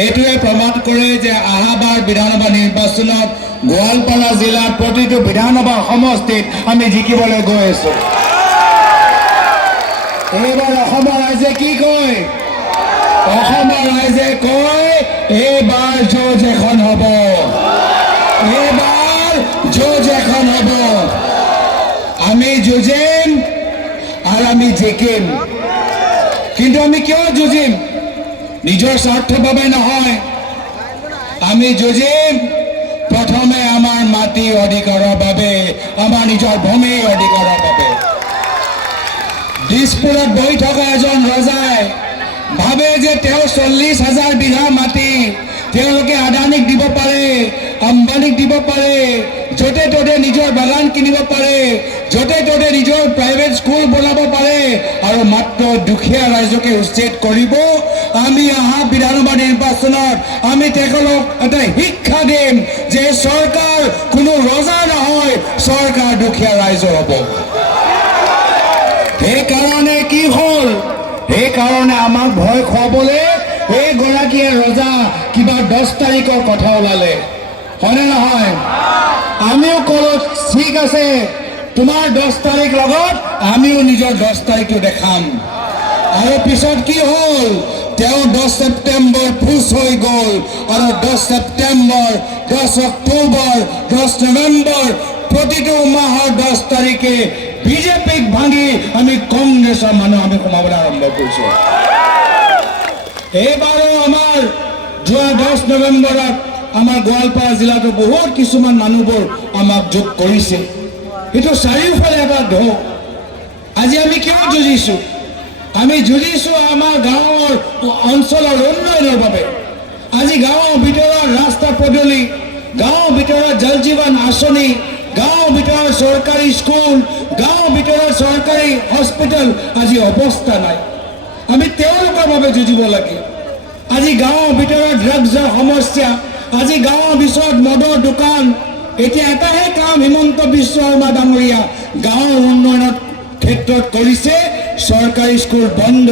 এইটোৱে প্ৰমাণ কৰে যে অহাবাৰ বিধানসভা নিৰ্বাচনত গোৱালপাৰা জিলাৰ প্ৰতিটো বিধানসভা সমষ্টিত আমি জিকিবলৈ গৈ আছো। এইবাৰ অসমৰ ৰাইজে কি কয়? অসমৰ ৰাইজে কয়, এইবাৰ যুঁজ এখন হ'ব। এইবাৰ যুঁজ এখন হ'ব। আমি যুঁজিম আৰু আমি জিকিম। কিন্তু আমি কিয় যুঁজিম? নিজৰ স্বাৰ্থৰ বাবে নহয় আমি যুঁজিম প্ৰথমে আমাৰ মাটি অধিকাৰৰ বাবে আমাৰ নিজৰ ভূমি অধিকাৰৰ বাবে দিছপুৰত বহি থকা এজন ৰজাই ভাবে যে তেওঁ চল্লিছ হাজাৰ বিঘা মাটি তেওঁলোকে আদানীক দিব পাৰে আম্বানীক দিব পাৰে য'তে ত'তে নিজৰ বাগান কিনিব পাৰে য'তে ত'তে নিজৰ প্ৰাইভেট স্কুল বনাব পাৰে আৰু মাত্ৰ দুখীয়া ৰাইজকে উচ্ছেদ কৰিব আমি অহা বিধানসভা নিৰ্বাচনত আমি তেখেতক এটা শিক্ষা দিম যে চৰকাৰ কোনো ৰজা নহয়, চৰকাৰ দুখীয়া ৰাইজৰ হ'ব সেইকাৰণে কি হ'ল? সেইকাৰণে আমাক ভয় খুৱাবলৈ এইগৰাকীয়ে ৰজা কিবা দহ তাৰিখৰ কথা ওলালে। হয়নে নহয়? আমিও ক'লো, ঠিক আছে, তোমাৰ দহ তাৰিখ লগত আমিও নিজৰ দহ তাৰিখটো দেখাম। আৰু পিছত কি হ'ল? তেওঁ দহ ছেপ্টেম্বৰ ফুচ হৈ গ'ল। আৰু দহ ছেপ্টেম্বৰ দহ অক্টোবৰ দহ নৱেম্বৰ প্ৰতিটো মাহৰ দহ তাৰিখে বিজেপিক ভাঙি আমি কংগ্ৰেছৰ মানুহ আমি সোমাবলৈ আৰম্ভ কৰিছোঁ এইবাৰো আমাৰ যোৱা দহ নৱেম্বৰত আমাৰ গোৱালপাৰা জিলাতো বহুত কিছুমান মানুহবোৰ আমাক যোগ কৰিছে। সেইটো চাৰিওফালে এটা ঢৌ আজি আমি কিয় যুঁজিছোঁ? আমি যুঁজিছোঁ আমাৰ গাঁৱৰ অঞ্চলৰ উন্নয়নৰ বাবে। আজি গাঁৱৰ ভিতৰত ৰাস্তা পদূলি গাঁৱৰ ভিতৰত জল জীৱন আঁচনি গাঁৱৰ ভিতৰত চৰকাৰী স্কুল গাঁৱৰ ভিতৰত চৰকাৰী হস্পিটেল আজি অৱস্থা নাই। আমি তেওঁলোকৰ বাবে যুঁজিব লাগে। আজি গাঁৱৰ ভিতৰত ড্ৰাগছৰ সমস্যা, আজি গাঁৱৰ ভিতৰত মদৰ দোকান। এতিয়া এটাহে কাম হিমন্ত বিশ্ব শৰ্মা ডাঙৰীয়া গাঁৱৰ উন্নয়নৰ ক্ষেত্ৰত কৰিছে। চৰকাৰী স্কুল বন্ধ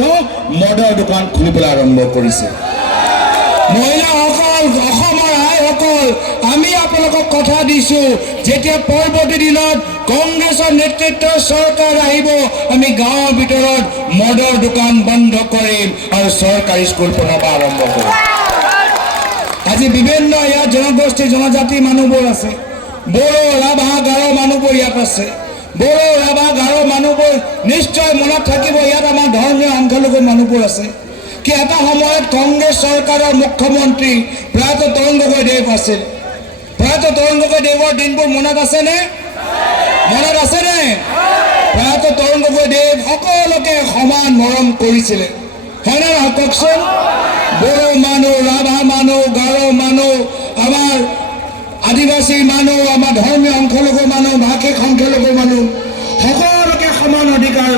মদৰ দোকান খুলিবলৈ আৰম্ভ কৰিছে মহিলাসকল অসমৰ আইসকল আমি আপোনালোকক কথা দিছো যেতিয়া পৰৱৰ্তী দিনত কংগ্ৰেছৰ নেতৃত্বৰ চৰকাৰ আহিব, আমি গাঁৱৰ ভিতৰত মদৰ দোকান বন্ধ কৰিম আৰু চৰকাৰী স্কুল পুনৰ আৰম্ভ কৰিম। আজি বিভিন্ন ইয়াত জনগোষ্ঠী জনজাতি মানুহবোৰ আছে। বড়ো, ৰাভা গাৰো মানুহবোৰ ইয়াত আছে। বড়ো ৰাভা গাৰো মানুহবোৰ নিশ্চয় মনত থাকিব। ইয়াত আমাৰ ধৰ্মীয় সংখ্যালঘু মানুহবোৰ আছে। কি এটা সময়ত কংগ্ৰেছ চৰকাৰৰ মুখ্যমন্ত্ৰী প্ৰয়াত তৰুণ গগৈদেৱ আছিল। প্ৰয়াত তৰুণ গগৈদেৱৰ দিনবোৰ মনত আছেনে? মনত আছেনে? প্ৰয়াত তৰুণ গগৈদেৱ সকলোকে সমান মৰম কৰিছিলে। হয়নে নহয় কওকচোন? বড়ো মানুহ, ৰাভা মানুহ গাৰো মানুহ, আমাৰ আদিবাসী মানুহ, আমাৰ ধৰ্মীয় সংখ্যালঘু মানুহ, ভাষিক সংখ্যালঘু মানুহ, সকলোকে সমান অধিকাৰ,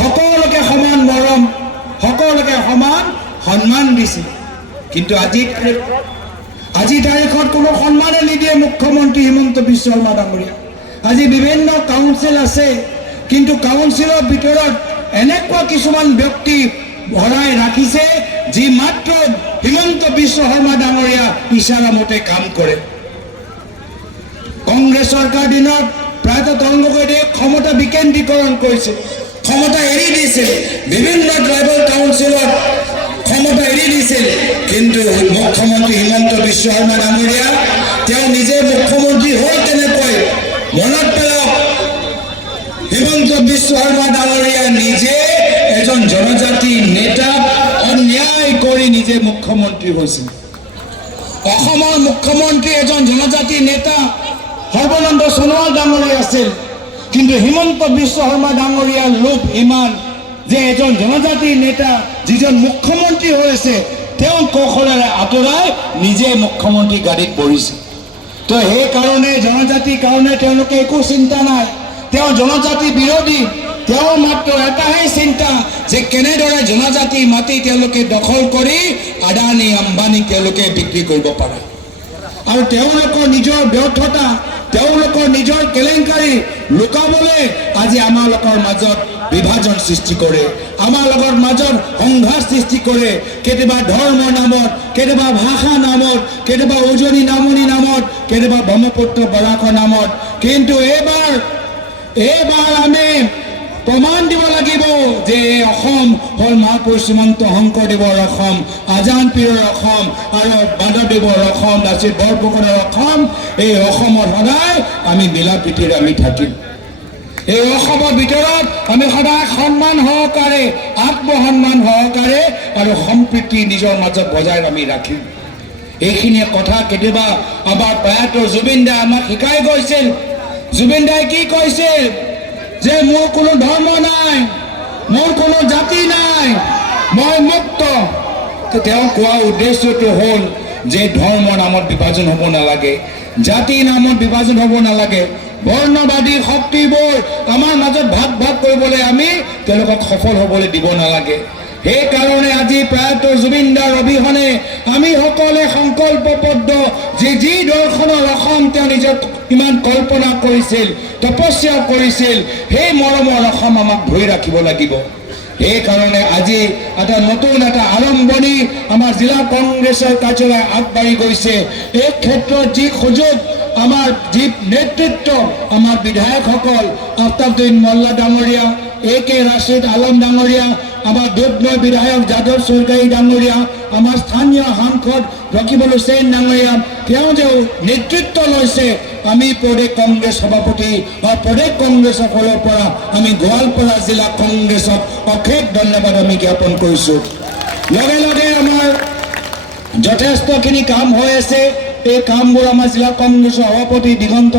সকলোকে সমান মৰম, সকলোকে সমান সন্মান দিছে। কিন্তু আজি আজি তাৰিখত কোনো সন্মানে নিদিয়ে মুখ্যমন্ত্ৰী হিমন্ত বিশ্ব শৰ্মা ডাঙৰীয়া। আজি বিভিন্ন কাউন্সিল আছে, কিন্তু কাউন্সিলৰ ভিতৰত এনেকুৱা কিছুমান ব্যক্তি ভৰাই ৰাখিছে, যি মাত্ৰ হিমন্ত বিশ্ব শৰ্মা ডাঙৰীয়া ইচাৰা মতে কাম কৰে। কংগ্ৰেছ চৰকাৰ দিনত প্ৰায়ত তৰুণ ক্ষমতা বিকেন্দ্ৰীকৰণ কৰিছিল। ক্ষমতা এৰি দিছিল। বিভিন্ন ট্ৰাইবেল কাউন্সিলত ক্ষমতা এৰি দিছিল। কিন্তু মুখ্যমন্ত্ৰী হিমন্ত বিশ্ব শৰ্মা ডাঙৰীয়া, তেওঁ নিজে মুখ্যমন্ত্ৰী হৈ কেনেকৈ মনত পেলাওক। হিমন্ত বিশ্ব শৰ্মা ডাঙৰীয়া নিজে এজন জনজাতি নেতাক অন্যায় কৰি নিজে মুখ্যমন্ত্ৰী হৈছিল। অসমৰ মুখ্যমন্ত্ৰী এজন জনজাতি নেতা সৰ্বানন্দ সোণোৱাল ডাঙৰীয়া আছিল। কিন্তু হিমন্ত বিশ্ব শৰ্মা ডাঙৰীয়াৰ লোভ, ইমান যে এজন জনজাতি নেতা, যিজন মুখ্যমন্ত্ৰী হৈ আছে, তেওঁ কৌশলেৰে আঁতৰাই নিজে মুখ্যমন্ত্ৰী গাড়ীত বহিছে তো সেইকাৰণে, জনজাতিৰ কাৰণে তেওঁলোকে একো চিন্তা নাই। তেওঁ জনজাতি বিৰোধী। তেওঁ মাত্ৰ এটাহে চিন্তা যে কেনেদৰে জনজাতি মাটি তেওঁলোকে দখল কৰি আদানী আম্বানী তেওঁলোকে বিক্ৰী কৰিব পাৰে। আৰু তেওঁলোকৰ নিজৰ ব্যৰ্থতা তেওঁলোকৰ নিজৰ কেলেংকাৰী লুকাবলৈ আজি আমালোকৰ মাজত বিভাজন সৃষ্টি কৰে। আমাৰ মাজত সংঘাত সৃষ্টি কৰে। কেতিয়াবা ধৰ্ম নামত, কেতিয়াবা ভাষা নামত, কেতিয়াবা উজনি নামনি নামত, কেতিয়াবা ব্ৰহ্মপুত্ৰ বৰাকৰ নামত। কিন্তু এইবাৰ এইবাৰ আমি প্ৰমাণ দিব লাগিব যে অসম হ'ল মহাপুৰুষ শ্ৰীমন্ত শংকৰদেৱৰ অসম আজান পীৰৰ অসম আৰু মাধৱদেৱৰ অসম লাচিত বৰফুকনৰ অসম। এই অসমত সদায় আমি মিলা প্ৰীতিৰে আমি থাকিম। এই অসমৰ ভিতৰত আমি সদায় সন্মান সহকাৰে আত্মসন্মান সহকাৰে আৰু সম্প্ৰীতি নিজৰ মাজত বজাই আমি ৰাখিম। এইখিনিয়ে কথা। কেতিয়াবা আমাৰ প্ৰয়াত জুবিন দাই আমাক শিকাই গৈছিল। জুবিন দাই কি কৈছিল? যে মোৰ কোনো ধৰ্ম নাই মোৰ কোনো জাতি নাই, মই মুক্ত। তেওঁ কোৱা উদ্দেশ্যটো হ'ল যে ধৰ্মৰ নামত বিভাজন হ'ব নালাগে জাতিৰ নামত বিভাজন হ'ব নালাগে, বৰ্ণবাদী শক্তিবোৰ আমাৰ মাজত ভাগ ভাগ কৰিবলৈ আমি তেওঁলোকক সফল হ'বলৈ দিব নালাগে। সেইকাৰণে আজি প্ৰয়াত জুবিন দাৰ অবিহনে আমি সকলোৱে সংকল্পবদ্ধ যে যি দৰ্শনৰ অসম তেওঁ নিজক ইমান কল্পনা কৰিছিল, তপস্যা কৰিছিল, সেই মৰমৰ অসম আমাক ধৰি ৰাখিব লাগিব। সেইকাৰণে আজি এটা নতুন এটা আৰম্ভণি আমাৰ জিলা কংগ্ৰেছৰ কাৰ্যালয় আগবাঢ়ি গৈছে। এই ক্ষেত্ৰত যি সুযোগ, আমাৰ যি নেতৃত্ব, আমাৰ বিধায়কসকল, আফতাবুদ্দিন মল্লা ডাঙৰীয়া এ কে ৰাছিদ আলম ডাঙৰীয়া আমাৰ দুধনৈ বিধায়ক যাদৱ চৰকাৰী ডাঙৰীয়া আমাৰ স্থানীয় সাংসদ ৰকিবুল হুছেইন ডাঙৰীয়া তেওঁ যে নেতৃত্ব লৈছে আমি প্ৰদেশ কংগ্ৰেছ সভাপতি বা প্ৰদেশ কংগ্ৰেছৰ ফালৰ পৰা আমি গোৱালপাৰা জিলা কংগ্ৰেছক অশেষ ধন্যবাদ আমি জ্ঞাপন কৰিছোঁ। লগে লগে আমাৰ যথেষ্টখিনি কাম হৈ আছে, এই কামবোৰ আমাৰ জিলা কংগ্ৰেছৰ সভাপতি দিগন্ত